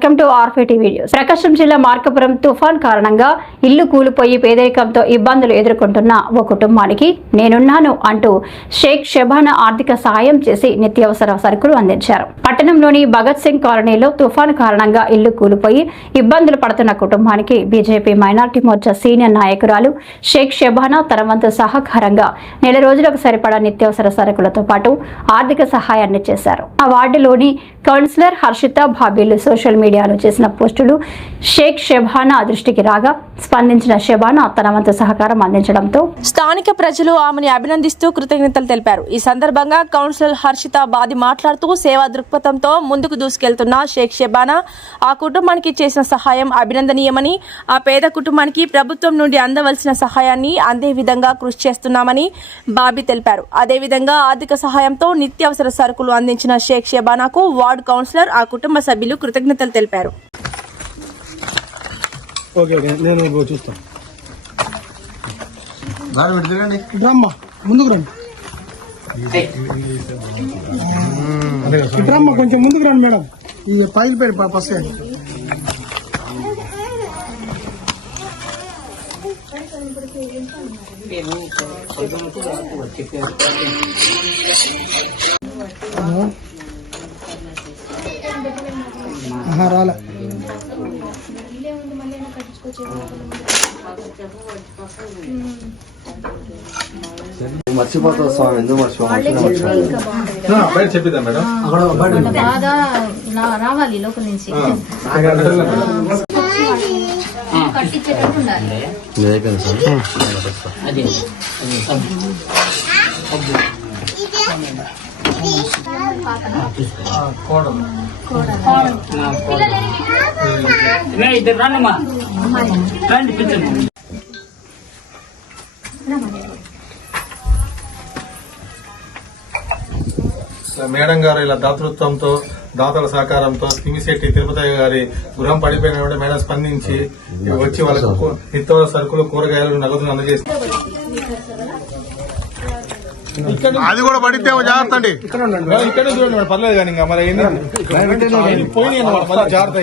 Welcome to ఆర్ఫేటీ videos. Prakasam జిల్లా మార్కాపురం తుఫాన్ కారణంగా ఇల్లు కూలిపోయి పేదరికంతో ఇబ్బందులు ఎదుర్కొంటున్న ఓ కుటుంబానికి నేనున్నాను అంటూ షేక్ షబానా ఆర్థిక సహాయం చేసి నిత్యావసర సరుకులు అందించారు. పట్టణంలోని భగత్ సింగ్ కాలనీలో తుఫాన్ కారణంగా ఇల్లు కూలిపోయి ఇబ్బందులు పడుతున్న కుటుంబానికి బీజేపీ మైనార్టీ మోర్చా సీనియర్ నాయకురాలు షేక్ షబానా తన వంతు సహకారంగా నెల రోజులకు సరిపడా నిత్యావసర సరుకులతో పాటు ఆర్థిక సహాయాన్ని చేశారు. ఆ వార్డులోని కౌన్సిలర్ హర్షిత బాబీలు సోషల్ మీడియాలో చేసిన పోస్టులు షేక్ షబానా దృష్టికి రాగా స్పందించిన షబానా తన వంతు సహకారం అందించడంతో స్థానిక ప్రజలు ఆమెని అభినందిస్తూ కృతజ్ఞతలు తెలిపారు. ఈ సందర్భంగా కౌన్సిలర్ హర్షిత బాది మాట్లాడుతూ సేవా దృక్పథంతో ముందుకు దూసుకెళ్తున్న షేక్ షబానా ఆ కుటుంబానికి చేసిన సహాయం అభినందనీయమని, ఆ పేద కుటుంబానికి ప్రభుత్వం నుండి అందవలసిన సహాయాన్ని అందే విధంగా కృషి చేస్తున్నామని బాబీ తెలిపారు. అదేవిధంగా ఆర్థిక సహాయంతో నిత్యావసర సరుకులు అందించిన షేక్ షబానాకు వార్డు కౌన్సిలర్ ఆ కుటుంబ సభ్యులు కృతజ్ఞతలు తెలిపారు. ముందుకు రండి, కొంచెం ముందుకు రండి మేడం. ఈ పైకి పెట్టి ఫస్ట్ రాలే మర్చిపోతావు స్వామి, ఎందుకు మర్చిపోవాలి చెప్పిద్దాం మేడం. బాగా రావాలి లోపల నుంచి కట్టించేటట్టు ఉండాలి. మేడం గారు ఇలా దాతృత్వంతో దాతల సహకారంతో తిమిశెట్టి తిరుపతి గారి గృహం పడిపోయిన మేడం స్పందించి వచ్చి వాళ్ళకు నిత్యావసర సరుకులు, కూరగాయలు, నగదును అందజేసి అది కూడా పడితే జాగ్రత్త అండి. ఇక్కడే చూడండి, పర్లేదు కానీ ఇంకా మరి పోయినాయి జాగ్రత్త.